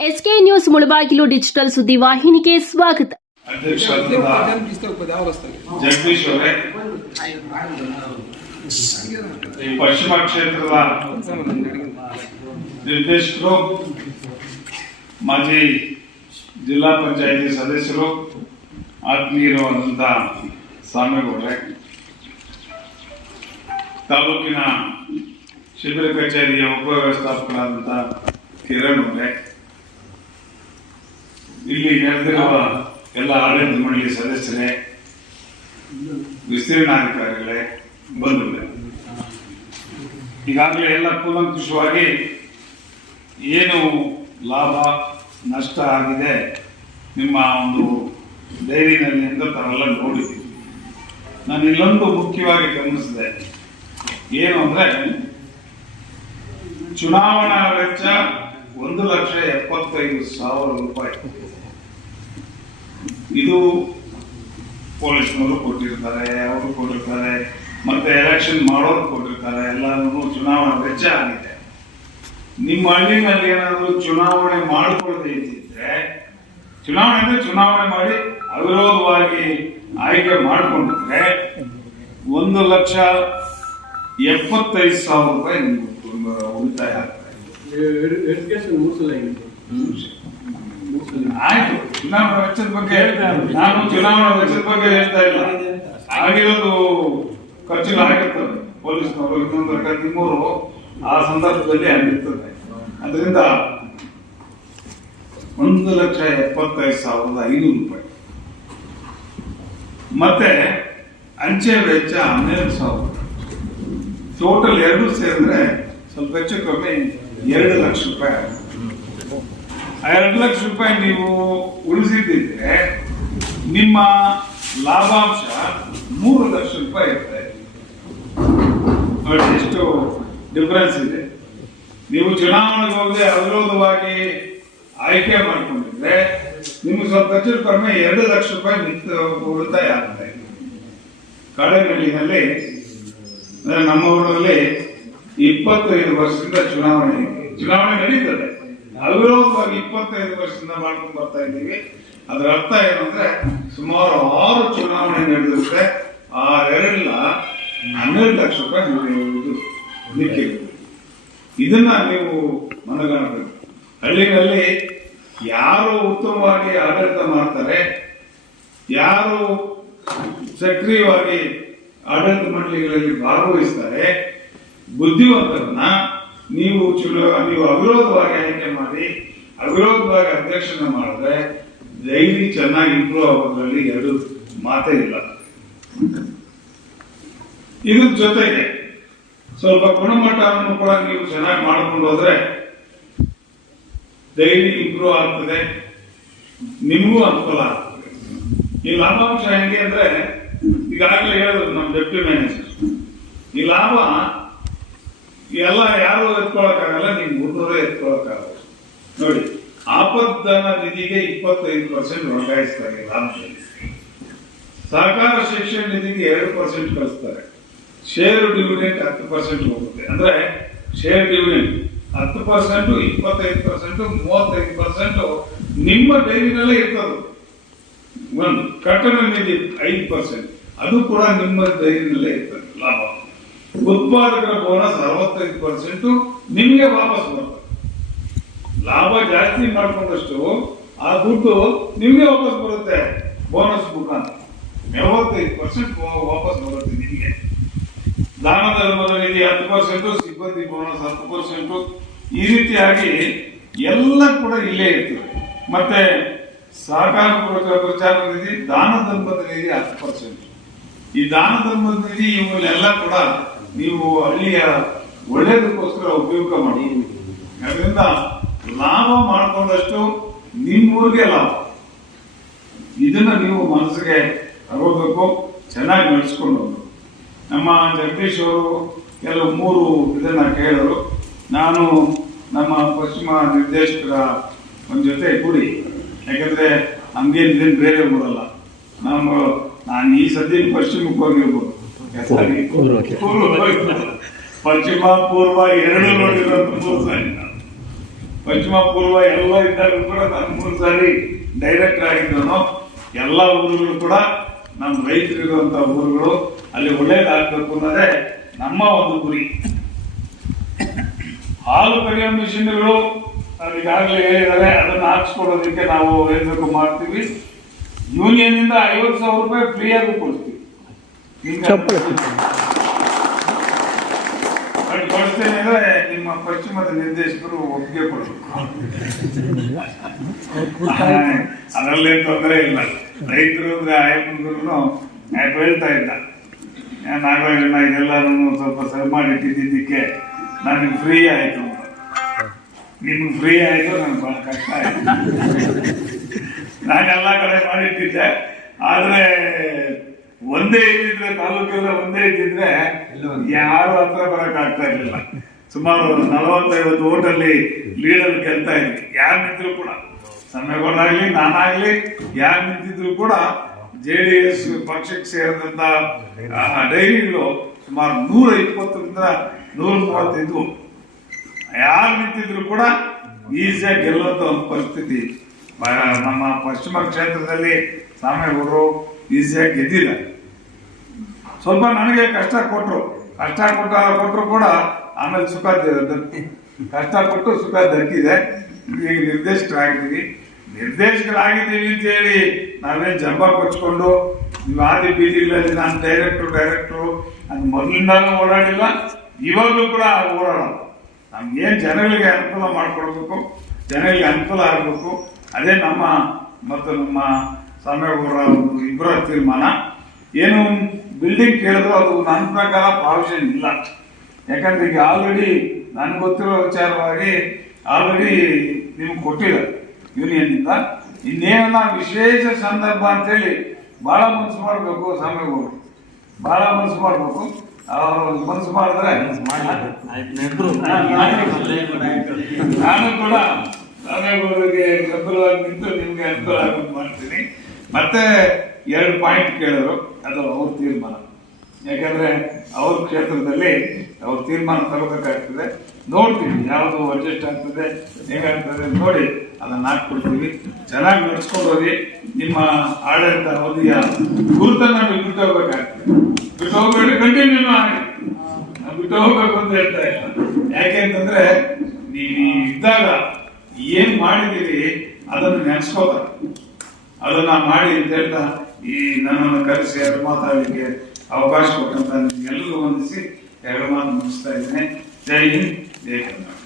SK news Mulbagal digital ಸುದ್ದಿ ವಾಹಿನಿಗೆ ಸ್ವಾಗತ ಅಧ್ಯಕ್ಷರಾದ ಜಗದೀಶ್ ಅವರೇ ಈ ಪಶ್ಚಿಮ ಕ್ಷೇತ್ರದ ನಿರ್ದೇಶಕರು ಮಾಜಿ ಜಿಲ್ಲಾ ಪಂಚಾಯತಿ ಸದಸ್ಯರು ಆತ್ಮೀಯರು ಆದಂತ ಸ್ವಾಮಿಗೌಡ್ರೆ ತಾಲೂಕಿನ ಶಿಬಿರ ಕಚೇರಿಯ ಉಪವ್ಯವಸ್ಥಾಪಕರಾದಂಥ ಕಿರಣ್ ಅವರೇ ಇಲ್ಲಿ ನೆರೆದಿರುವ ಎಲ್ಲ ಆಡಳಿತ ಮಂಡಳಿ ಸದಸ್ಯರೇ ವಿಸ್ತೀರ್ಣಾಧಿಕಾರಿಗಳೇ ಬಂದು ಈಗಾಗಲೇ ಎಲ್ಲ ಕೂಲಂಕುಷವಾಗಿ ಏನು ಲಾಭ, ನಷ್ಟ ಆಗಿದೆ ನಿಮ್ಮ ಒಂದು ಡೈರಿನಲ್ಲಿ ಅಂತ ತಾವೆಲ್ಲ ನೋಡಿದ್ದೀವಿ. ನಾನು ಇಲ್ಲೊಂದು ಮುಖ್ಯವಾಗಿ ಗಮನಿಸಿದೆ. ಏನು ಅಂದರೆ, ಚುನಾವಣಾ ವೆಚ್ಚ ಒಂದು ಲಕ್ಷ ಎಪ್ಪತ್ತೈದು ಸಾವಿರ ರೂಪಾಯಿ. ಇದು ಪೊಲೀಸ್ನವರು ಕೊಟ್ಟಿರ್ತಾರೆ ಅವರು ಕೊಟ್ಟಿರ್ತಾರೆ ಮತ್ತೆ ಎಲೆಕ್ಷನ್ ಮಾಡೋರು ಕೊಟ್ಟಿರ್ತಾರೆ ಎಲ್ಲರೂ ಚುನಾವಣಾ ವೆಚ್ಚ ಆಗಿದೆ. ನಿಮ್ಮ ಹಳ್ಳಿನಲ್ಲಿ ಏನಾದರೂ ಚುನಾವಣೆ ಮಾಡಿಕೊಳ್ಳದೆ ಇದ್ದಿದ್ರೆ ಚುನಾವಣೆ ಅಂದ್ರೆ ಚುನಾವಣೆ ಮಾಡಿ ಅವಿರೋಧವಾಗಿ ಆಯ್ಕೆ ಮಾಡಿಕೊಂಡಿದ್ರೆ ಒಂದು ಲಕ್ಷ ಎಪ್ಪತ್ತೈದು ಸಾವಿರ ರೂಪಾಯಿ ನಿಮ್ಗೆ ಉಳಿತಾಯ ಆಗ್ತಾ ಆಯ್ತು. ಚುನಾವಣಾ ವೆಚ್ಚದ ಬಗ್ಗೆ ನಾನು ಚುನಾವಣಾ ವೆಚ್ಚದ ಬಗ್ಗೆ ಹೇಳ್ತಾ ಇಲ್ಲ. ಆಗಿರೋದು ಖರ್ಚು ಆಗಿರ್ತದೆ. ಪೊಲೀಸ್ನವರು ಇನ್ನೊಂದು ನಿಮ್ಮೂರು ಆ ಸಂದರ್ಭದಲ್ಲಿ ಆಗಿರ್ತದೆ ಅದರಿಂದ ಒಂದು ಲಕ್ಷ ಎಪ್ಪತ್ತೈದು ಸಾವಿರದ ಐನೂರು ರೂಪಾಯಿ. ಮತ್ತೆ ಅಂಚೆ ವೆಚ್ಚ ಹನ್ನೆರಡು ಸಾವಿರ. ಟೋಟಲ್ ಎರಡು ಸೇರಿದ್ರೆ ಸ್ವಲ್ಪ ಹೆಚ್ಚು ಕಮ್ಮಿ ಎರಡು ಲಕ್ಷ ರೂಪಾಯಿ ಆಗುತ್ತೆ. ಎರಡು ಲಕ್ಷ ರೂಪಾಯಿ ನೀವು ಉಳಿಸಿದ್ದಿದ್ರೆ ನಿಮ್ಮ ಲಾಭಾಂಶ ಮೂರು ಲಕ್ಷ ರೂಪಾಯಿ ಇರ್ತಾ ಇದೆ ನೋಡಿ, ಎಷ್ಟು ಡಿಫರೆನ್ಸ್ ಇದೆ. ನೀವು ಚುನಾವಣೆಗೆ ಹೋಗದೆ ಅವಿರೋಧವಾಗಿ ಆಯ್ಕೆ ಮಾಡ್ಕೊಂಡಿದ್ರೆ ನಿಮ್ಗೆ ಸ್ವಲ್ಪ ಹೆಚ್ಚು ಕಡಿಮೆ ಎರಡು ಲಕ್ಷ ರೂಪಾಯಿ ನಿಂತ ಉಳಿತಾಯ ಆಗ್ತಾ ಇದೆ ಅಂದ್ರೆ ನಮ್ಮ ಊರಲ್ಲಿ ಇಪ್ಪತ್ತೈದು ವರ್ಷದಿಂದ ಚುನಾವಣೆ ಚುನಾವಣೆ ನಡೀತದೆ. ಅವಿರೋಧವಾಗಿ ಇಪ್ಪತ್ತೈದು ವರ್ಷದಿಂದ ಮಾಡ್ಕೊಂಡು ಬರ್ತಾ ಇದ್ದೀವಿ. ಅದರ ಅರ್ಥ ಏನಂದ್ರೆ ಸುಮಾರು ಆರು ಚುನಾವಣೆ ನಡೆದಿರುತ್ತೆ. ಆ ಹನ್ನೆರಡು ಲಕ್ಷ ರೂಪಾಯಿ ಇದು ನಿಕ್ಕಿದೆ ಇದನ್ನ ನೀವು ಮನಗಾಣಬೇಕು ಹಳ್ಳಿಗಳಲ್ಲಿ ಯಾರು ಉತ್ತಮವಾಗಿ ಆಡಳಿತ ಮಾಡ್ತಾರೆ, ಯಾರು ಸಕ್ರಿಯವಾಗಿ ಆಡಳಿತ ಮಂಡಳಿಗಳಲ್ಲಿ ಭಾಗವಹಿಸ್ತಾರೆ, ಬುದ್ಧಿವಂತರನ್ನ ನೀವು ಚುನಾವ ನೀವು ಅವಿರೋಧವಾಗಿ ಆಯ್ಕೆ ಮಾಡಿ, ಅವಿರೋಧವಾಗಿ ಅಧ್ಯಕ್ಷನ ಮಾಡಿದ್ರೆ ಡೈಲಿ ಚೆನ್ನಾಗಿ ಇಂಪ್ರೂವ್ ಆಗೋದ್ರಲ್ಲಿ ಎರಡು ಮಾತೇ ಇಲ್ಲ. ಇದ್ರ ಜೊತೆಗೆ ಸ್ವಲ್ಪ ಗುಣಮಟ್ಟವನ್ನು ಕೂಡ ನೀವು ಚೆನ್ನಾಗಿ ಮಾಡ್ಕೊಂಡು ಹೋದ್ರೆ ಡೈಲಿ ಇಂಪ್ರೂವ್ ಆಗ್ತದೆ, ನಿಮಗೂ ಅನುಕೂಲ ಆಗ್ತದೆ. ಈ ಲಾಭಾಂಶ ಹೆಂಗೆ ಅಂದ್ರೆ, ಈಗಾಗಲೇ ಹೇಳಿದ್ರು ನಮ್ಮ ಡೆಪ್ಟಿ ಮ್ಯಾನೇಜರ್ ಈ ಲಾಭ ಎಲ್ಲ ಯಾರು ಎತ್ಕೊಳಕ್ಕಾಗಲ್ಲ ನೀವು ಮುನ್ನೂರೇ ಎತ್ಕೊಳಕ್ಕಾಗಲ್ಲ. ನೋಡಿ ಆಪದ್ದನ ನಿಧಿಗೆ ಇಪ್ಪತ್ತೈದು ಪರ್ಸೆಂಟ್ ವರ್ಗಾಯಿಸ್ತಾರೆ ಲಾಭದಲ್ಲಿ ಸಹಕಾರ ಶಿಕ್ಷಣ ನಿಧಿಗೆ ಎರಡು ಪರ್ಸೆಂಟ್ ಕಳಿಸ್ತಾರೆ. ಶೇರ್ ಡಿವಿಡೆಂಟ್ ಹತ್ತು ಪರ್ಸೆಂಟ್ ಹೋಗುತ್ತೆ. ಅಂದ್ರೆ ಶೇರ್ ಡಿವಿಡೆಂಟ್ ಹತ್ತು ಪರ್ಸೆಂಟ್ ಇಪ್ಪತ್ತೈದು ಪರ್ಸೆಂಟ್ ಮೂವತ್ತೈದು ಪರ್ಸೆಂಟ್ ನಿಮ್ಮ ಡೈರಿನಲ್ಲೇ ಇರ್ತದೆ. ಒಂದು ಕಟ್ಟಣ ನಿಧಿ ಐದು ಪರ್ಸೆಂಟ್ ಅದು ಕೂಡ ನಿಮ್ಮ ಡೈರಿನಲ್ಲೇ ಇರ್ತದೆ, ಲಾಭ. ಉತ್ಪಾದಕರ ಬೋನಸ್ ಅರವತ್ತೈದು ಪರ್ಸೆಂಟ್ ನಿಮಗೆ ವಾಪಸ್ ಬರ್ತದೆ ಲಾಭ ಜಾಸ್ತಿ ಮಾಡಿಕೊಂಡಷ್ಟು ಆ ದುಡ್ಡು ನಿಮಗೆ ವಾಪಸ್ ಬರುತ್ತೆ, ಬೋನಸ್ ಮುಖಾಂತರ. ನಲವತ್ತೈದು ಪರ್ಸೆಂಟ್ ವಾಪಸ್ ಬರುತ್ತೆ ನಿಮಗೆ. ದಾನ ಧರ್ಮದ ನಿಧಿ ಹತ್ತು ಪರ್ಸೆಂಟ್ ಸಿಬ್ಬಂದಿ ಬೋನಸ್ ಹತ್ತು ಪರ್ಸೆಂಟ್ ಈ ರೀತಿಯಾಗಿ ಎಲ್ಲ ಕೂಡ ಇಲ್ಲೇ ಇರ್ತದೆ. ಮತ್ತೆ ಸಹಕಾರ ಪ್ರ- ಪ್ರಚಾರ ನಿಧಿ, ದಾನ ಧರ್ಮದ ನಿಧಿ ಹತ್ತು ಪರ್ಸೆಂಟ್ ಈ ದಾನ ಧರ್ಮದ ನಿಧಿ ಇವನ್ನೆಲ್ಲ ಕೂಡ ನೀವು ಹಳ್ಳಿಯ ಒಳ್ಳೇದಕ್ಕೋಸ್ಕರ ಉಪಯೋಗ ಮಾಡಿ. ಅದರಿಂದ ಲಾಭ ಮಾಡಿಕೊಂಡಷ್ಟು ನಿಮ್ಮೂರಿಗೆ ಲಾಭ. ಇದನ್ನ ನೀವು ಮನಸ್ಸಿಗೆ ತಗೋಬೇಕು, ಚೆನ್ನಾಗಿ ನಡೆಸ್ಕೊಂಡು ನಮ್ಮ ಜಗದೀಶ್ ಅವರು ಕೆಲವು ಮೂರು ಇದನ್ನ ಕೇಳಿದ್ರು. ನಾನು ನಮ್ಮ ಪಶ್ಚಿಮ ನಿರ್ದೇಶಕರ ಒಂದು ಜೊತೆ ಕೂಡಿ. ಯಾಕಂದ್ರೆ ನಮ್ಗೇನ್ ಇದೇನ್ ಬೇರೆ ಊರಲ್ಲ ನಮ್ಮ ನಾನು ಈ ಸದ್ಯ ಪಶ್ಚಿಮಕ್ಕೆ ಹೋಗಿರ್ಬೋದು. ಪಶ್ಚಿಮ, ಪೂರ್ವ ಎರಡು ನೋಡಿರೋ ಮೂರು ಸಾರಿ. ಪಶ್ಚಿಮ, ಪೂರ್ವ ಎಲ್ಲ ಇದ್ದಾಗ ಕೂಡ ನಾನು ಮೂರು ಸಾರಿ ಡೈರೆಕ್ಟ್ ಆಗಿದ್ದನು. ಎಲ್ಲ ಊರುಗಳು ಕೂಡ ನಮ್ಮ ರೈತರಿರುವಂತ ಊರುಗಳು ಅಲ್ಲಿ ಒಳ್ಳೇದಾಗಬೇಕು ಅನ್ನೋದೇ ನಮ್ಮ ಒಂದು ಗುರಿ. ಹಾಲು ಕರೆಯೋ ಮಿಷಿನ್ಗಳು ಅದು ಈಗಾಗಲೇ ಹೇಳಿದ್ದಾರೆ ಅದನ್ನ ಹಾಕ್ಸ್ಕೊಡೋದಕ್ಕೆ ನಾವು ಏನ್ಬೇಕು ಮಾಡ್ತೀವಿ. ಯೂನಿಯನ್ ಇಂದ ಐವತ್ತು ಸಾವಿರ ರೂಪಾಯಿ ಫ್ರೀಯಾಗಿ ಕೊಡ್ತೀವಿ. ಕೊಡ್ತೇನೆ ಅಂದ್ರೆ ನಿಮ್ಮ ಪಶ್ಚಿಮದ ನಿರ್ದೇಶಕರು ಒಪ್ಪಿಗೆ ಕೊಡಬೇಕು. ಅದರಲ್ಲೇ ತೊಂದರೆ ಇಲ್ಲ. ರೈತರು ಅಂದ್ರೆ ಆಯಪ್ಪಂದ್ರು ಹೇಳ್ತಾ ಇದ್ದ ನಾಗರಾಜಣ್ಣ ಇದೆಲ್ಲನೂ ಸ್ವಲ್ಪ ಸರಿ ಮಾಡಿ ಇಟ್ಟಿದ್ದಕ್ಕೆ ನನಗೆ ಫ್ರೀ ಆಯಿತು. ನಿಮ್ಗೆ ಫ್ರೀ ಆಯಿತು ನನಗೆ ಬಹಳ ಕಷ್ಟ ಆಯ್ತು. ನಾನೆಲ್ಲ ಕಡೆ ಮಾಡಿಟ್ಟಿದ್ದೆ ಆದ್ರೆ ಒಂದೇ ಇದ್ದಿದ್ರೆ ತಾಲೂಕೆಲ್ಲ ಒಂದೇ ಇದ್ದಿದ್ರೆ ಯಾರು ಹತ್ರ ಬರಕ್ ಆಗ್ತಾ ಇರ್ಲಿಲ್ಲ. ಸುಮಾರು ನಲವತ್ತೈವತ್ತು ಓಟಲ್ಲಿ ಅಲ್ಲಿ ಗೆಲ್ತಾ ಇದ್ವಿ. ಯಾರು ನಿಂತರೂ ಕೂಡ. ಸಮಯಗಳಾಗ್ಲಿ ನಾನಾಗ್ಲಿ ಯಾರು ನಿಂತಿದ್ರು ಕೂಡ ಜೆ ಡಿ ಎಸ್ ಪಕ್ಷಕ್ಕೆ ಸೇರಿದಂತ ಡೈರಿಗಳು ಸುಮಾರು ನೂರ ಇಪ್ಪತ್ತರಿಂದ ನೂರ ಮೂವತ್ತಿದ್ವು ಯಾರು ನಿಂತಿದ್ರು ಕೂಡ ಈಸಿಯಾಗಿ ಗೆಲ್ಲುವಂತ ಒಂದು ಪರಿಸ್ಥಿತಿ. ನಮ್ಮ ಪಶ್ಚಿಮ ಕ್ಷೇತ್ರದಲ್ಲಿ ಸಾಮೇಗೌಡರು ಈಸಿಯಾಗಿ ಗೆದ್ದಿದ್ದಾರೆ. ಸ್ವಲ್ಪ ನನಗೆ ಕಷ್ಟ ಕೊಟ್ಟರು ಕಷ್ಟ ಕೊಟ್ಟ ಕೊಟ್ಟರು ಕೂಡ ಆಮೇಲೆ ಸುಖ ದ- ದ- ಕಷ್ಟ ಕೊಟ್ಟು ಸುಖ ದಕ್ಕಿದೆ. ಈಗ ನಿರ್ದೇಶಕರಾಗಿದ್ದೀವಿ. ನಿರ್ದೇಶಕರಾಗಿದ್ದೀವಿ ಅಂತ ಹೇಳಿ ನಾವೇನು ಜಂಬ ಕೊಚ್ಕೊಂಡು ಆದಿ ಬೀದಿಗಳಲ್ಲಿ ನಾನು ಡೈರೆಕ್ಟ್ರು ಡೈರೆಕ್ಟ್ರು ಅದು ಮೊದಲಿಂದಾನು ಓಡಾಡಿಲ್ಲ, ಇವಾಗಲೂ ಕೂಡ ಓಡಾಡೋದು ನಮ್ಗೆ ಏನ್ ಜನಗಳಿಗೆ ಅನುಕೂಲ ಮಾಡಿಕೊಡ್ಬೇಕು ಜನಗಳಿಗೆ ಅನುಕೂಲ ಆಗಬೇಕು. ಅದೇ ನಮ್ಮ ಮತ್ತು ನಮ್ಮ ಸಮಯ ಇಬ್ಬರ ತೀರ್ಮಾನ ಏನು ಬಿಲ್ಡಿಂಗ್ ಕೇಳಿದ್ರು ಅದು ನನ್ನ ಪ್ರಕಾರ ಪ್ರಾವಿಷನ್ ಇಲ್ಲ. ಯಾಕಂದ್ರೆ ಈಗ ಆಲ್ರೆಡಿ ನನ್ಗೆ ಗೊತ್ತಿರೋ ವಿಚಾರವಾಗಿ ಆಲ್ರೆಡಿ ನಿಮ್ಗೆ ಕೊಟ್ಟಿಲ್ಲ ಯೂನಿಯನ್ ಇಂದ. ಇನ್ನೇನ ವಿಶೇಷ ಸಂದರ್ಭ ಅಂತೇಳಿ ಬಹಳ ಮನಸ್ಸು ಮಾಡಬೇಕು ಸಾಮೇಗೌಡರು ಬಹಳ ಮನಸ್ಸು ಮಾಡಬೇಕು. ಅವರು ಮನಸ್ಸು ಮಾಡಿದ್ರೆ ನಾನು ಕೂಡ ನಾವೇಗೌಡರಿಗೆ ಬೆಂಬಲವಾಗಿ ನಿಂತು ನಿಮ್ಗೆ ಅನುಕೂಲ ಮಾಡ್ತೀನಿ. ಮತ್ತೆ ಎರಡು ಪಾಯಿಂಟ್ ಕೇಳಿದ್ರು, ಅದು ಅವ್ರ ತೀರ್ಮಾನ. ಯಾಕಂದ್ರೆ ಅವ್ರ ಕ್ಷೇತ್ರದಲ್ಲಿ ಅವ್ರ ತೀರ್ಮಾನ ತಗೋಬೇಕಾಗ್ತದೆ ನೋಡ್ತೀವಿ ಯಾವುದು ಅಡ್ಜಸ್ಟ್ ಆಗ್ತದೆ, ಹೇಗಾಗ್ತದೆ ನೋಡಿ, ಅದನ್ನ ಹಾಕ್ಕೊಡ್ತೀವಿ. ಚೆನ್ನಾಗಿ ನಡ್ಸ್ಕೊಂಡು ಹೋಗಿ, ನಿಮ್ಮ ಆಡಳಿತ ಅವಧಿಯ ಗುರುತನ್ನ ಬಿಟ್ಟು ಹೋಗ್ಬೇಕಾಗ್ತದೆ. ಬಿಟ್ಟು ಹೋಗ್ಬೇಡಿ ಕಂಟಿನ್ಯೂ ಮಾಡಿ. ಬಿಟ್ಟು ಹೋಗ್ಬೇಕು ಅಂತ ಹೇಳ್ತಾ ಇಲ್ಲ. ಯಾಕೆ ಅಂತಂದ್ರೆ, ನೀವು ಇದ್ದಾಗ ಏನ್ ಮಾಡಿದ್ದೀರಿ, ಅದನ್ನು ನೆನೆಸ್ಕೋಬಾರ ಅದನ್ನ ಮಾಡಿ ಅಂತ ಹೇಳ್ತಾ ಈ ನನ್ನನ್ನು ಕರೆಸಿ ಎರಡು ಮಾತಾಡಲಿಕ್ಕೆ ಅವಕಾಶ ಕೊಟ್ಟಂತ ನಿಮ್ಗೆಲ್ಲರಿಗೂ ವಂದಿಸಿ ಎರಡು ಮಾತು ಮುಗಿಸ್ತಾ ಇದ್ದೇನೆ. ಜೈ ಹಿಂದ್, ಜೈ ಕರ್ನಾಟಕ.